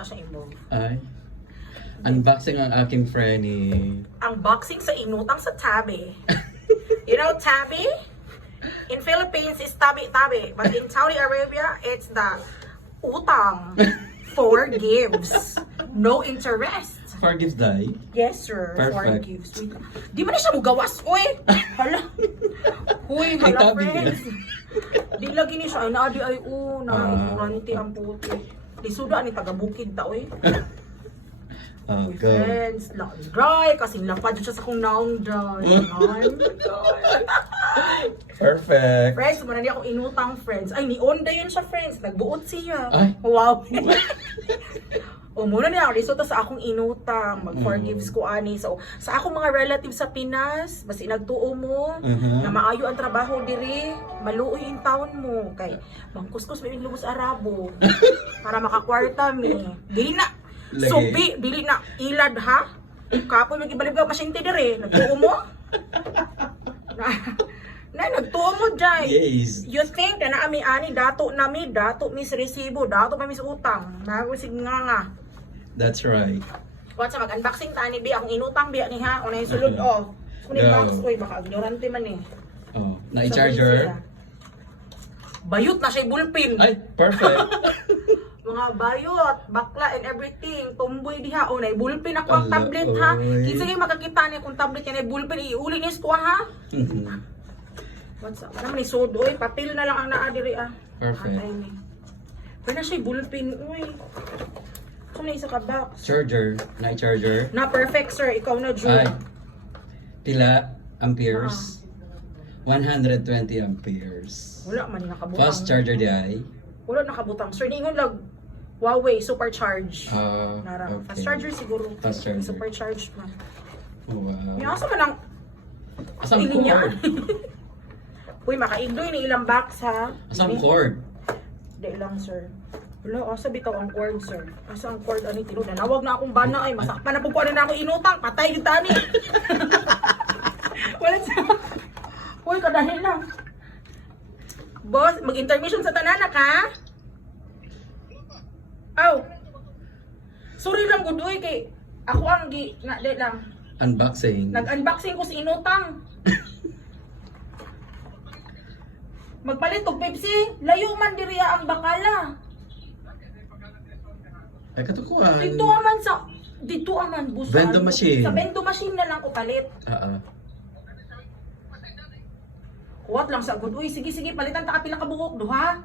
ta siya involved. Ay. Unboxing ang aking friend eh. Unboxing sa inutang sa tabi. You know tabi? In Philippines, it's tabi-tabi. But in Saudi Arabia, it's the utang. Forgives. No interest. Forgives die. Yes, sir. Perfect. Forgives. Wait lang. Di ba na siya mugawas? Uy! Hala. Uy, Ay, hala, tabi friends. Di lagi ni siya. Ay, naadi ay na. Ignorante ang puti. Di suda ni taga-bukid ta, uy. Uy, Go. friends. Dry. Kasing lapad siya sa kong naong dry. Perfect. Friends, muna niya akong inutang, friends. Ay, ni-on da yun siya, friends. Nagbuot siya. Ay. Wow. O, muna niya, resulta sa akong inutang. Mag-forgives ko, ani. So, sa akong mga relatives sa Pinas, basi nagtuo mo, na maayo ang trabaho diri, maluoy yung taon mo. Kay, bangkuskus may lubos Arabo. Para makakwarta mi. Dili na. Lagi. Subi, dili na. Ilad, ha? Kapoy, mag-ibalib ka masyente diri. Nagtuo mo? na nagtuo mo dyan. Yes. You think na naami ani dato nami, dato mis resibo, dato pa mis utang. Nago sig nga. That's right. What sa mag-unboxing ta ni bi akong inutang biya ni ha. Unay sulod oh. Kunin Go. box oy baka ignorante man eh. Oh, na-charger. Bayot na siya bulpin. Ay, perfect. Mga bayot, bakla and everything. Tumboy diha. O nay bulpin ako ang Ala, tablet ha. oy. Kinsa kay makakita niya kung tablet niya nay bulpin iuli ni ko ha. What's up? Ano ni sod oy, papel na lang ang naa diri ah. Perfect. Atay ni. Pero na siya bulpin oy. So na isa ka box. Charger. Na-charger. Na perfect sir, ikaw na June. Ay. Pila amperes? 120 amperes. Wala man nakabutang. Fast charger di ay. Wala nakabutang. Sir, niingon lang Huawei supercharge. Nara. Okay. Fast charger siguro. Fast charger. Supercharged man. Oh, wow. Yung asa man ang Asang pili niya. cord? Uy, makaigdoy ni ilang box ha. Asang cord? Di lang sir. Wala, asa bitaw ang cord sir. Asa ang cord ani tino na nawag na akong bana ay masakpan na pug ko na ako inutang, patay gyud tani. Wala siya. Uy, kadahil lang. Boss, mag-intermission sa tanana ka? Aw. Sorry lang gud uy kay ako ang gi na di lang. Unboxing. Nag-unboxing ko si inutang. Magpalit og Pepsi, layo man diri ang bakala. Ay, katukuan. Dito aman busan. Vendo machine. Sa vendo machine na lang ko palit. Kuwat lang sa good. Uy, sige palitan ta kapila ka buhok duha.